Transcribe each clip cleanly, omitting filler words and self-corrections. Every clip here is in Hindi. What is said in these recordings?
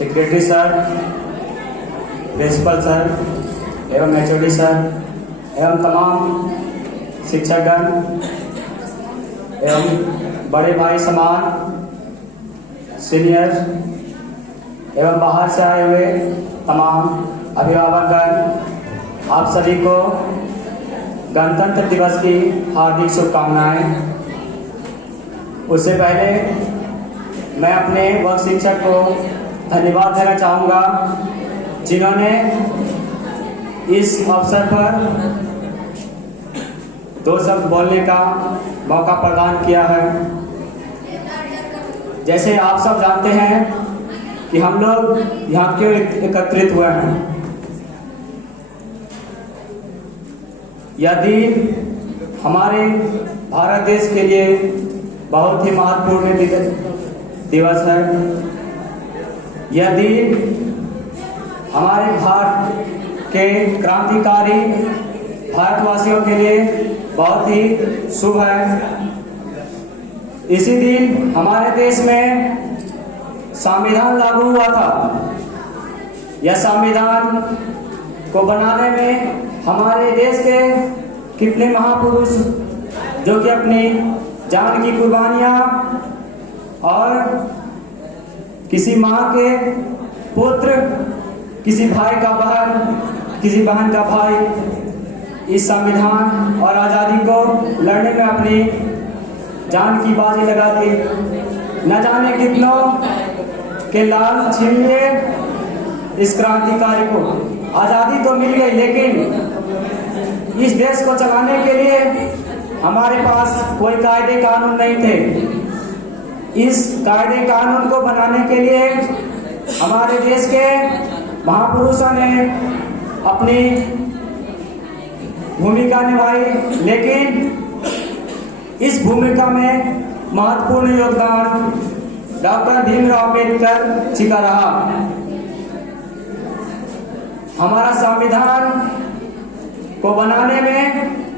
सेक्रेटरी सर, प्रिंसिपल सर एवं एचओडी सर एवं तमाम शिक्षकगण एवं बड़े भाई समाज, सीनियर एवं बाहर से आए हुए तमाम अभिभावकगण, आप सभी को गणतंत्र दिवस की हार्दिक शुभकामनाएं। उससे पहले मैं अपने वर्ग शिक्षक को धन्यवाद देना चाहूँगा, जिन्होंने इस अवसर पर दो शब्द बोलने का मौका प्रदान किया है। जैसे आप सब जानते हैं कि हम लोग यहाँ क्यों एकत्रित हुए हैं। यह दिन हमारे भारत देश के लिए बहुत ही महत्वपूर्ण दिवस है। यह दिन हमारे भारत के क्रांतिकारी भारतवासियों के लिए बहुत ही शुभ है। इसी दिन हमारे देश में संविधान लागू हुआ था। यह संविधान को बनाने में हमारे देश के कितने महापुरुष, जो कि अपनी जान की कुर्बानियां और किसी माँ के पुत्र, किसी भाई का बहन, किसी बहन का भाई इस संविधान और आज़ादी को लड़ने में अपनी जान की बाजी लगा दी। न जाने कितनों के लाल छीन लिए इस क्रांतिकारी को। आज़ादी तो मिल गई, लेकिन इस देश को चलाने के लिए हमारे पास कोई कायदे कानून नहीं थे। इस कायदे कानून को बनाने के लिए हमारे देश के महापुरुषों ने अपनी भूमिका निभाई, लेकिन इस भूमिका में महत्वपूर्ण योगदान डॉक्टर भीमराव अंबेडकर जी का रहा। हमारा संविधान को बनाने में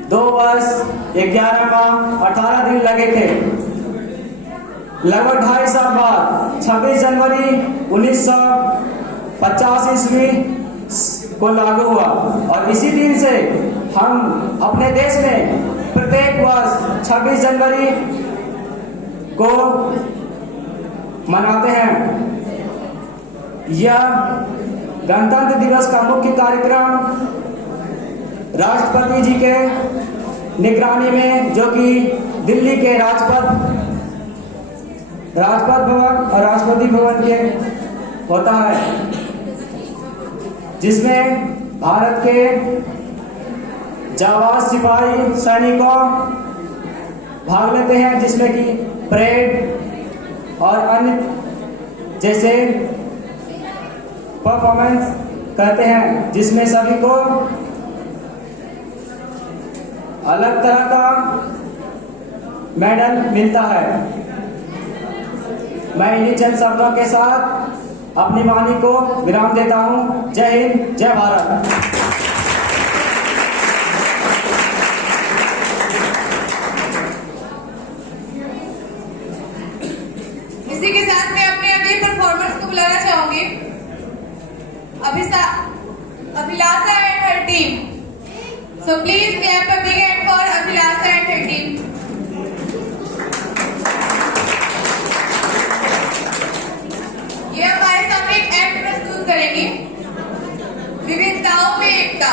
2 वर्ष 11 माह 18 दिन लगे थे। लगभग 2.5 साल बाद 26 जनवरी 1950 ईस्वी को लागू हुआ, और इसी दिन से हम अपने देश में प्रत्येक वर्ष 26 जनवरी को मनाते हैं। यह गणतंत्र दिवस का मुख्य कार्यक्रम राष्ट्रपति जी के निगरानी में, जो कि दिल्ली के राजपथ भवन और राष्ट्रपति भवन के होता है, जिसमें भारत के जाबाज सिपाही सैनिकों भाग लेते हैं, जिसमें कि परेड और अन्य जैसे परफॉर्मेंस करते हैं, जिसमें सभी को अलग तरह का मेडल मिलता है। मैं इन्हीं चंद शब्दों के साथ अपनी वाणी को विराम देता हूं। जय हिंद, जय भारत। इसी के साथ मैं अपने अगले परफॉर्मर्स को बुलाना चाहूंगी, Abhilasha and her team. So please clap a big hand for Abhilasha and her team. ये हमारे सामने एक एक्ट प्रस्तुत करेंगे, विविधताओं में एकता।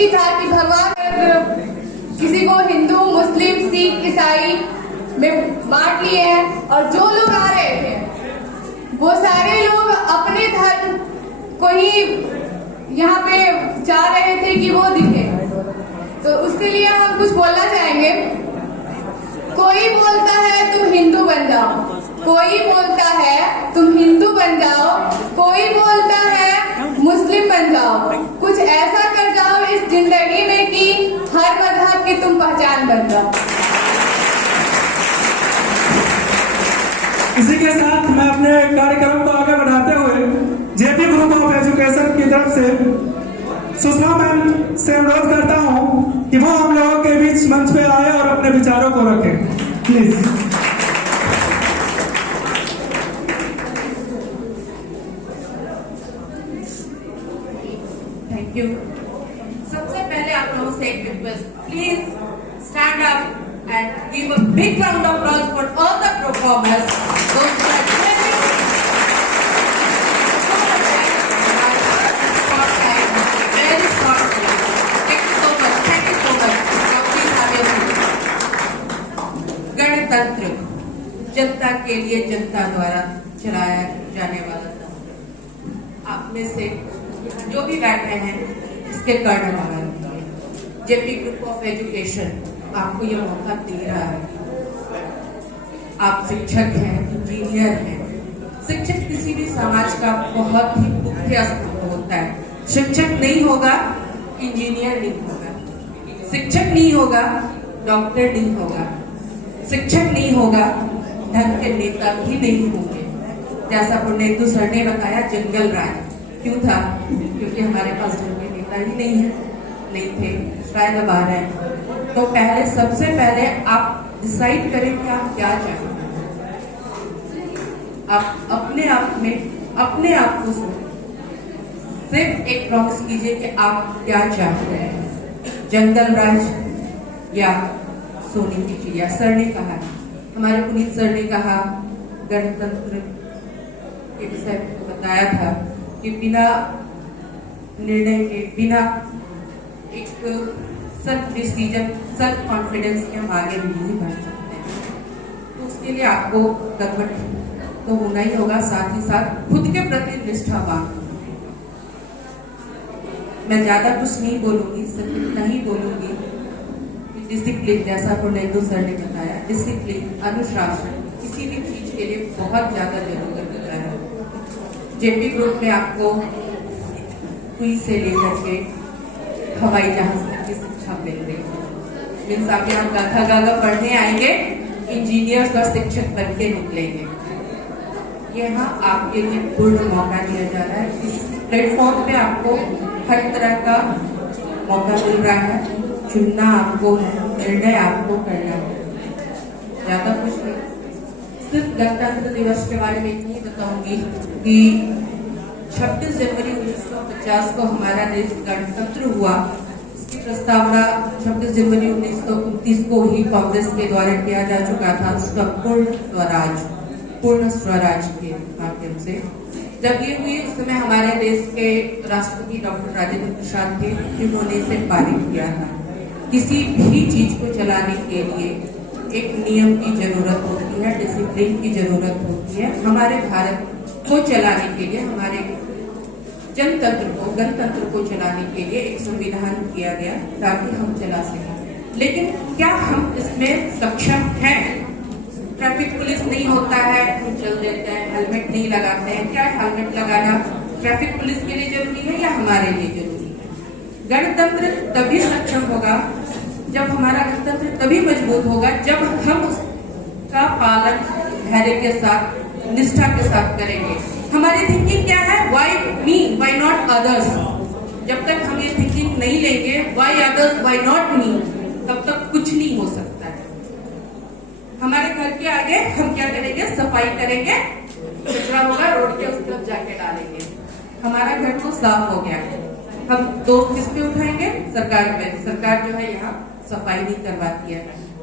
की जाति भगवान किसी को हिंदू, मुस्लिम, सिख, ईसाई में बांट लिए हैं। और जो लोग आ रहे थे वो सारे लोग अपने धर्म को ही यहाँ पे चाह रहे थे कि वो दिखे। तो उसके लिए हम कुछ बोलना चाहेंगे। कोई बोलता है तुम हिंदू बन जाओ, कोई बोलता है तुम हिंदू बन जाओ, कोई बोलता है मुस्लिम बन जाओ। कुछ ऐसा कर जाओ इस जिंदगी में कि हर मजहब की तुम पहचान बन जाओ। इसी के साथ मैं अपने कार्यक्रम को आगे बढ़ाते हुए जेपी ग्रुप ऑफ एजुकेशन की तरफ से सुषमा मैम से अनुरोध करता हूं कि वो हम लोगों के बीच मंच पे आए और अपने विचारों को रखें, प्लीज। Thank you. सबसे पहले आप लोगों से एक request, please stand up and give a big round of applause for all the performers. गणतंत्र जनता के लिए जनता द्वारा चलाया जाने वाला तंत्र। आप में से जो भी बैठे हैं इसके कर्ण लगा। जेपी ग्रुप ऑफ एजुकेशन आपको यह मौका दे रहा है। आप शिक्षक हैं, इंजीनियर हैं। शिक्षक किसी भी समाज का बहुत ही मुख्य स्तंभ होता है। शिक्षक नहीं होगा, इंजीनियर नहीं होगा। शिक्षक नहीं होगा, डॉक्टर नहीं होगा। शिक्षक नहीं होगा, ढंग के नेता भी नहीं होंगे। जैसा पुण्येंदु सर ने बताया, जंगल राज क्यों था? क्योंकि हमारे पास ढंग के नेता ही नहीं थे, शायद अब आ रहे हैं। तो पहले, सबसे पहले आप डिसाइड करें कि आप क्या चाहते हैं। आप अपने आप को सिर्फ एक प्रॉमिस कीजिए कि आप क्या चाहते हैं, जंगल राज या सोने की चिड़िया। सर ने कहा, हमारे पुनीत सर ने कहा, गणतंत्र के विषय बताया था कि बिना निर्णय के, बिना एक सेल्फ डिसीजन, सेल्फ कॉन्फिडेंस के हम आगे नहीं बढ़ सकते। तो उसके लिए आपको कर्मठ तो होना ही होगा, साथ ही साथ खुद के प्रति निष्ठावान। मैं ज्यादा कुछ नहीं बोलूंगी, सिर्फ इतना ही बोलूंगी कि डिसिप्लिन, जैसा पुण्येंदु सर ने बताया, डिसिप्लिन, अनुशासन किसी भी चीज के लिए बहुत ज्यादा जरूरत होता है। जेपी ग्रुप में आपको सुई से लेकर के हवाई जहाज तक की शिक्षा मिल रही है। मीन्स आप यहाँ गाथा गागा पढ़ने आएंगे, इंजीनियर्स और शिक्षक बन के निकलेंगे। यहाँ आपके लिए पूर्ण मौका दिया जा रहा है। इस प्लेटफॉर्म पे आपको हर तरह का मौका मिल रहा है। चुनना आपको है, निर्णय आपको करना है, ज्यादा कुछ नहीं। सिर्फ गणतंत्र दिवस के बारे में इतना ही बताऊंगी कि 26 जनवरी 1950 को हमारा देश गणतंत्र हुआ। इसकी प्रस्तावना 26 जनवरी 1929 को ही कांग्रेस के द्वारा किया जा चुका था। उसका पूर्ण स्वराज के माध्यम से जब ये हुई, उस समय हमारे देश के राष्ट्रपति डॉक्टर राजेंद्र प्रसाद थे, जिन्होंने इसे पारित किया था। किसी भी चीज को चलाने के लिए एक नियम की जरूरत होती है, डिसिप्लिन की जरूरत होती है। हमारे भारत को चलाने के लिए, हमारे जनतंत्र को, गणतंत्र को चलाने के लिए एक संविधान किया गया ताकि हम चला सकें। लेकिन क्या हम इसमें सक्षम हैं? ट्रैफिक पुलिस नहीं होता है, हम चल देते हैं, हेलमेट नहीं लगाते हैं। क्या हेलमेट लगाना ट्रैफिक पुलिस के लिए जरूरी है या हमारे लिए जरूरी है? गणतंत्र तभी सक्षम होगा, जब हमारा गणतंत्र तभी मजबूत होगा जब हम उसका पालन धैर्य के साथ, निष्ठा के साथ करेंगे। हमारी थिंकिंग क्या है? Why me, why not others. जब तक हम ये थिंकिंग नहीं लेंगे, व्हाई अदर्स, व्हाई नॉट मी, तब तक कुछ नहीं हो सकता है। हमारे घर के आगे हम क्या करेंगे? सफाई करेंगे, कचरा होगा रोड के उस तरफ जाके डालेंगे, हमारा घर तो साफ हो गया। हम दोष किस पे उठाएंगे? सरकार पे। सरकार जो है यहाँ सफाई नहीं करवाती है।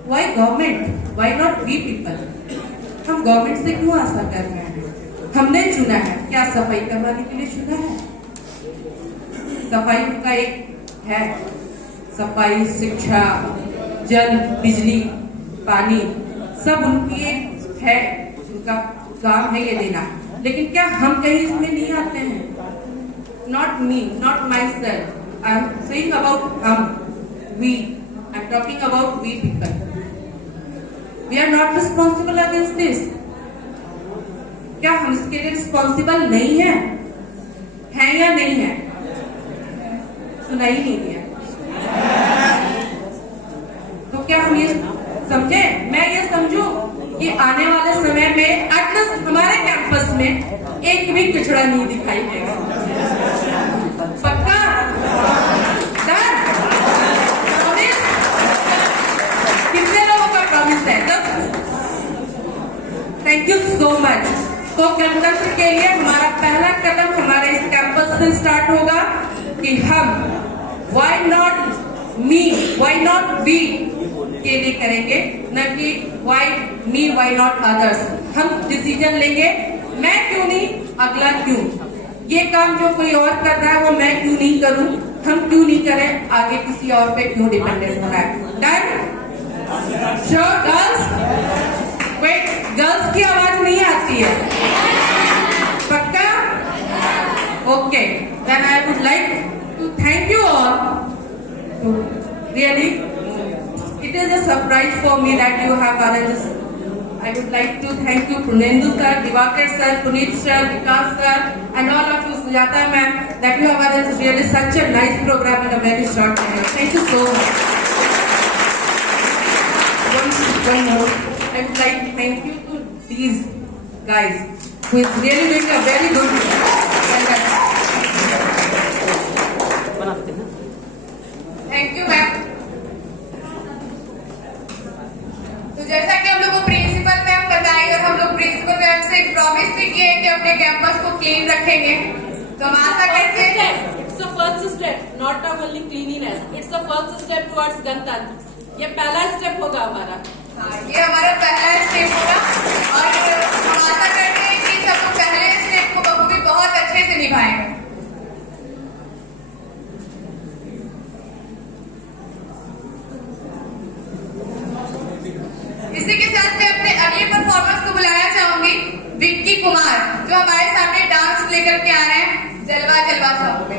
Why government, why not we people? हम गवर्नमेंट से क्यों आशा कर रहे हैं? हमने चुना है, क्या सफाई करवाने के लिए चुना है? सफाई का एक है सफाई, शिक्षा, जल, बिजली, पानी सब उनकी है, उनका काम है ये देना। लेकिन क्या हम कहीं इसमें नहीं आते हैं? Not me, not myself, I am saying about हम, we, I am talking about we people. We are not responsible against this. क्या हम इसके लिए रिस्पॉन्सिबल नहीं है? हैं या नहीं है? सुनाई नहीं दिया। तो क्या हम ये समझे, मैं ये समझू कि आने वाले समय में एटलीस्ट हमारे कैंपस में एक भी कचरा नहीं दिखाई देगा। पक्का? डन? प्रॉमिस? कितने लोगों का प्रॉमिस है? Thank you so much. तो गणतंत्र के लिए हमारा पहला कदम हमारे इस कैंपस से स्टार्ट होगा कि हम why not me, why not we के लिए करेंगे, न कि why me, why not others. हम डिसीजन लेंगे, मैं क्यों नहीं, अगला क्यों। ये काम जो कोई और कर रहा है वो मैं क्यों नहीं करूं, हम क्यों नहीं करें, आगे किसी और पे क्यों डिपेंडेंट होना है। Done? Sure girls? Wait, girls की आवाज नहीं आती है? पक्का? Okay, then I would like to thank you all. Really, it is a surprise for me that you have arranged this. I would like to thank you, Purnendu sir, Divakar sir, Puneet sir, Vikas sir, and all of you, Sujata ma'am, that you have arranged really such a nice program in a very short time. Thank you so much. One more, I would like to thank you to these guys who is really doing a very good job. Thank you ma'am. तो जैसा कि हम लोग को प्रिंसिपल मैम बताएंगे और हम लोग प्रिंसिपल मैम से प्रॉमिस भी किए कि अपने कैंपस को क्लीन रखेंगे, तो हम आशा करते हैं It's the first step, not only cleanliness. It's the first step towards गणतंत्र। ये पहला स्टेप होगा हमारा। हाँ, ये हमारा पहला स्टेप होगा और हम आशा करते हैं कि सब लोग पहले स्टेप को बखूबी बहुत अच्छे से निभाएंगे। इसी के साथ मैं अपने अगले परफॉर्मेंस को बुलाना चाहूंगी, विक्की कुमार, जो हमारे सामने डांस लेकर के आ रहे हैं जलवा जलवा सॉन्ग में।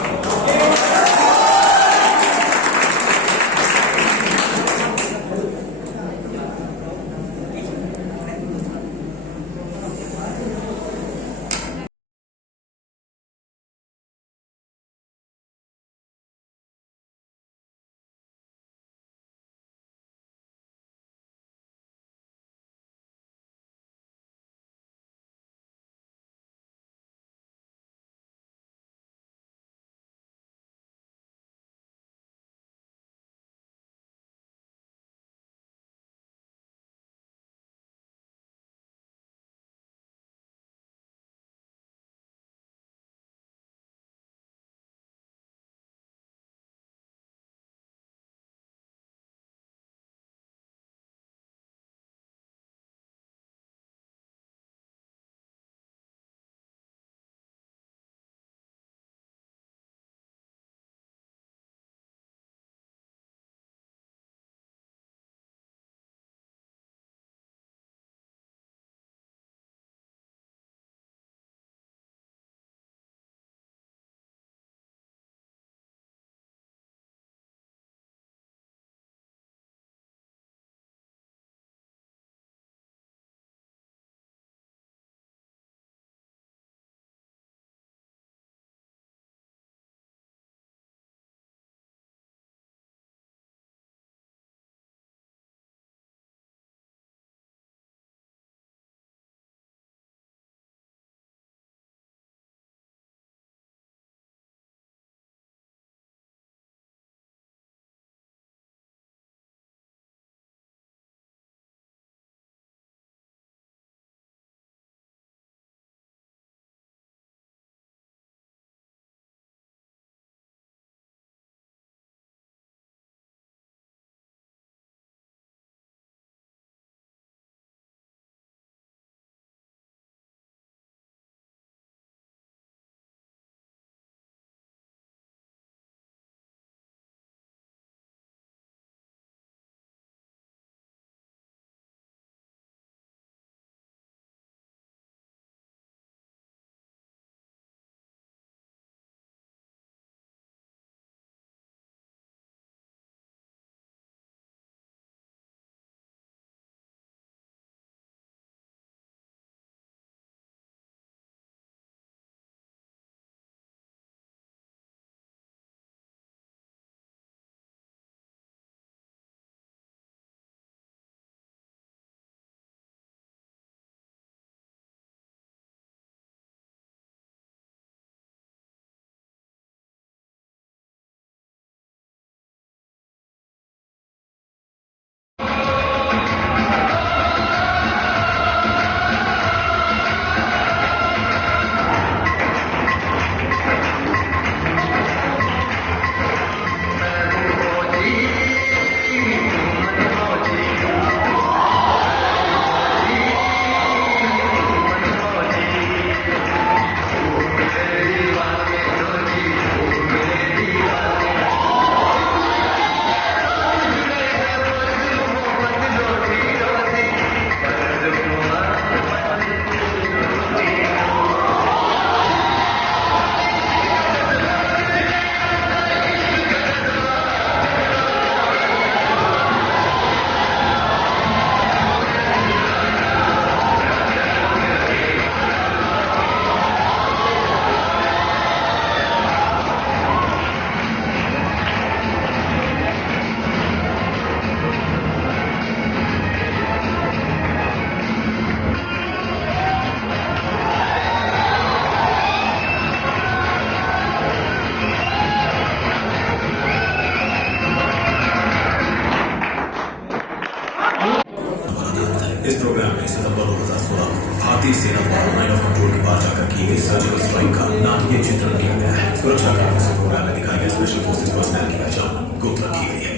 सितंबर 2016 को भारतीय सेना द्वारा लाइन ऑफ कंट्रोल के पार जाकर की गई सर्जिकल स्ट्राइक का नाटकीय चित्रण किया गया है। सुरक्षा कारणों से प्रोग्राम में दिखाई गए स्पेशल फोर्सेज पर्सनल की पहचान गुप्त रखी गई है।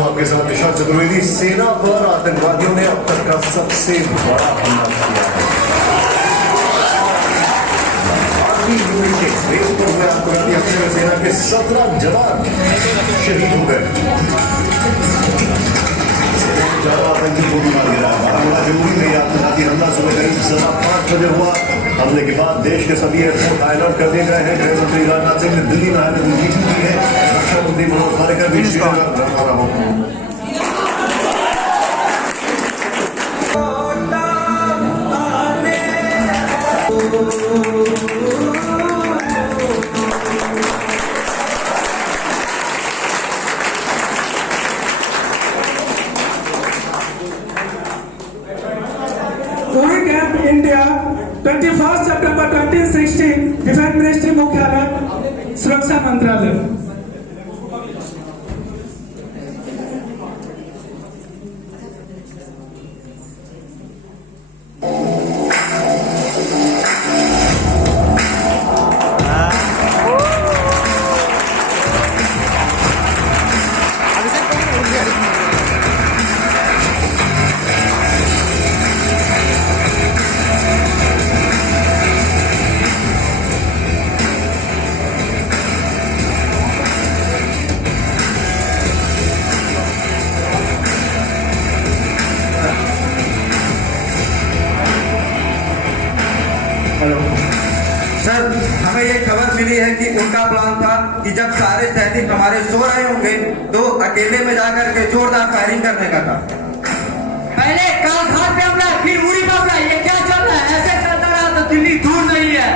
आपके साथ निशा चतुर्वेदी। सेना पर आतंकवादियों ने अब तक का सबसे बड़ा हमला किया है। बेस पर हुए आतंकवादी अक्षर सेना के 17 जवान शहीद हो गए। आतंकी को भी मार गिरा। बारामूला जरूरी में आतंकवादी हमला सुबह करीब 5:15 बजे हुआ। हमले के बाद देश के सभी एयरपोर्ट हाई अलर्ट कर दिए गए हैं। गृह मंत्री राजनाथ सिंह ने दिल्ली में हाई अलर्ट की है। रक्षा मंत्री मनोज पारिकर भी श्रीनगर रवाना हो। कोविड कैंप इंडिया 21 सितंबर 2016 डिफेंस मिनिस्ट्री मुख्यालय सुरक्षा मंत्रालय। सर, हमें ये खबर मिली है कि उनका प्लान था कि जब सारे सैनिक हमारे सो रहे होंगे तो अकेले में जाकर के जोरदार फायरिंग करने का था। पहले काल घाट पे हमला, फिर उड़ी पे हमला। ये क्या चल रहा है? ऐसे चलता रहा तो दिल्ली दूर नहीं है।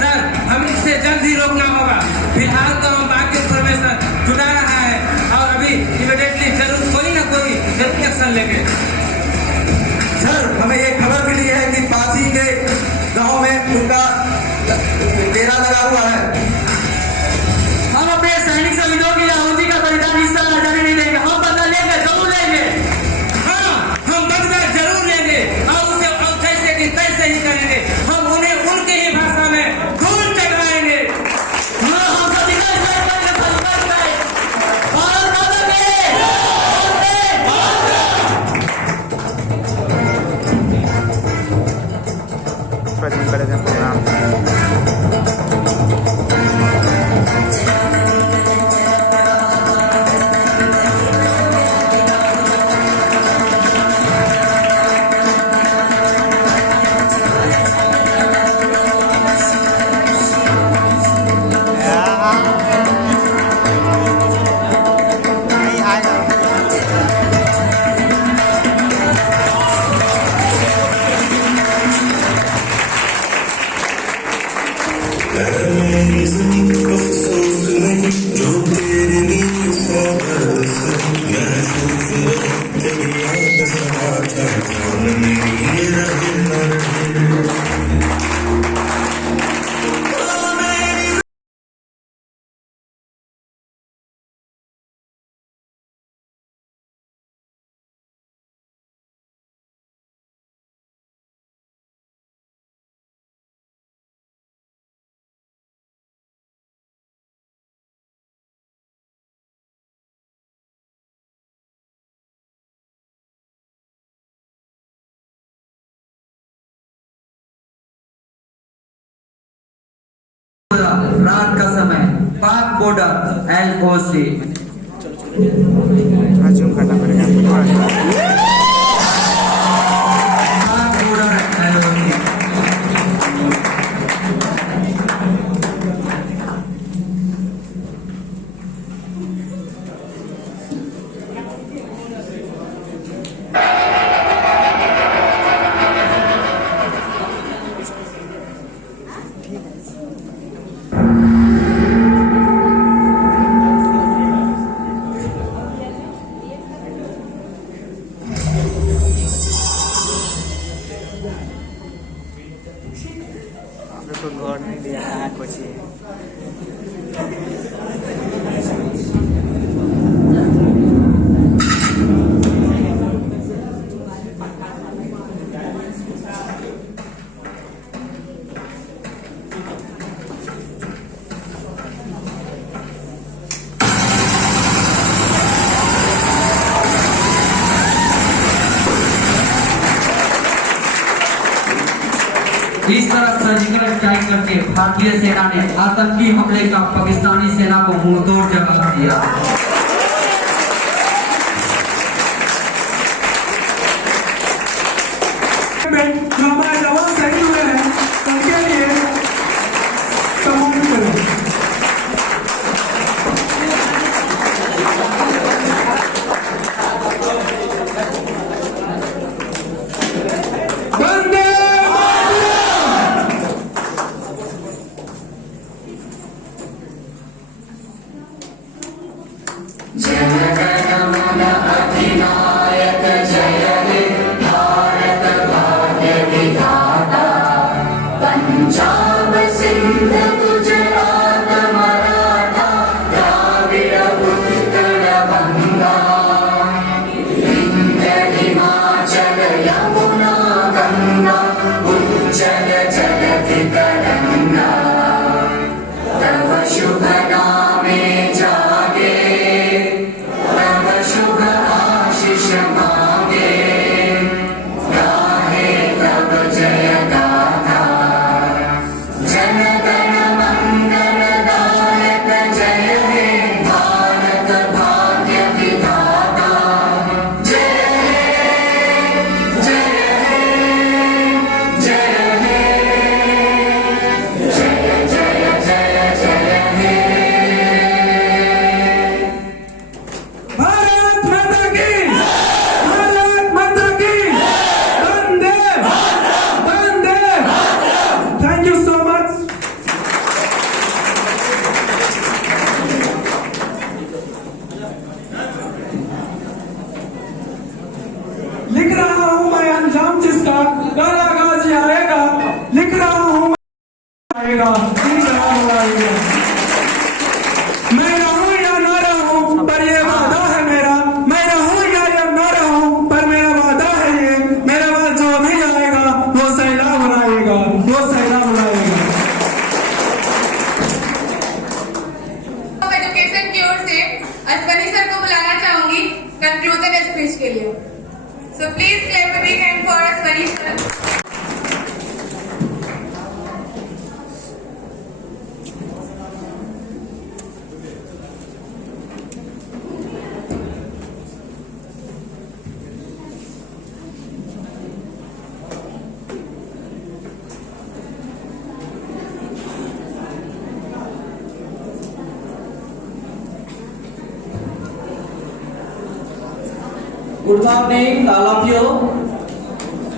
सर, हमें इसे जल्द ही रोकना होगा। फिलहाल तो हम बाकी इन्फॉर्मेशन जुटा रहा है और अभी इमीडिएटली जरूर कोई ना कोई जरूर एक्शन लेंगे। सर, हमें ये खबर मिली है कि पासी के गांव में उनका डेरा लगा हुआ है। हम अपने सैनिक शहीदों की आहुति का बलिदान इस तरह जाने नहीं देंगे। हम बदला लेंगे, जरूर लेंगे। हाँ, हम बदला जरूर लेंगे और उसे और कैसे कि तैसे ही करेंगे। हम उन्हें उनके ही भाषा में धूल चढ़ाएंगे। हम सभी का भारत माता के रात का समय, पाक बॉर्डर LOC। करना पड़ेगा पाक बॉर्डर LOC। तो घर नहीं दिया कुछ इस तरह सर्जिकल स्ट्राइक करके भारतीय सेना ने आतंकी हमले का पाकिस्तानी सेना को मुंहतोड़ जवाब दिया। जो हमारे जवान शहीद हुए हैं उनके लिए सम्मानित करें। वंदे लिख रहा हूं मैं अंजाम जिसका गाला गाजी आएगा, लिख रहा हूं आएगा, आएगा। मैं रहूं या ना रहूं पर ये वादा है मेरा, मैं रहूं या ना रहूं पर मेरा वादा है ये, मेरे बाद जो भी आएगा वो सैलाब बनाएगा, वो सैलाब बनाएगा। एजुकेशन की ओर से अश्वनी सर को बुलाना चाहूंगी कंक्लूजन स्पीच के लिए। So please clap a big hand for Ashwani sir. Good morning all of you.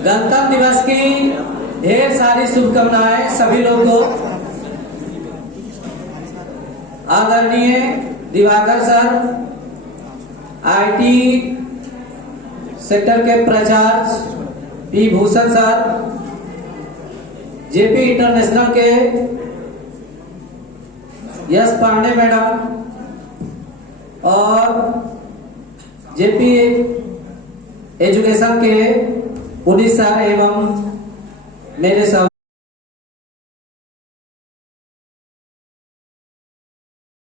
गणतंत्र दिवस की ढेर सारी शुभकामनाएं सभी लोगों को। आदरणीय दिवाकर सर, आईटी सेक्टर के प्राचार्य P Bhushan sir, JP international के यश पांडे मैडम और जेपी एजुकेशन के पुलिस सर एवं मेरे सब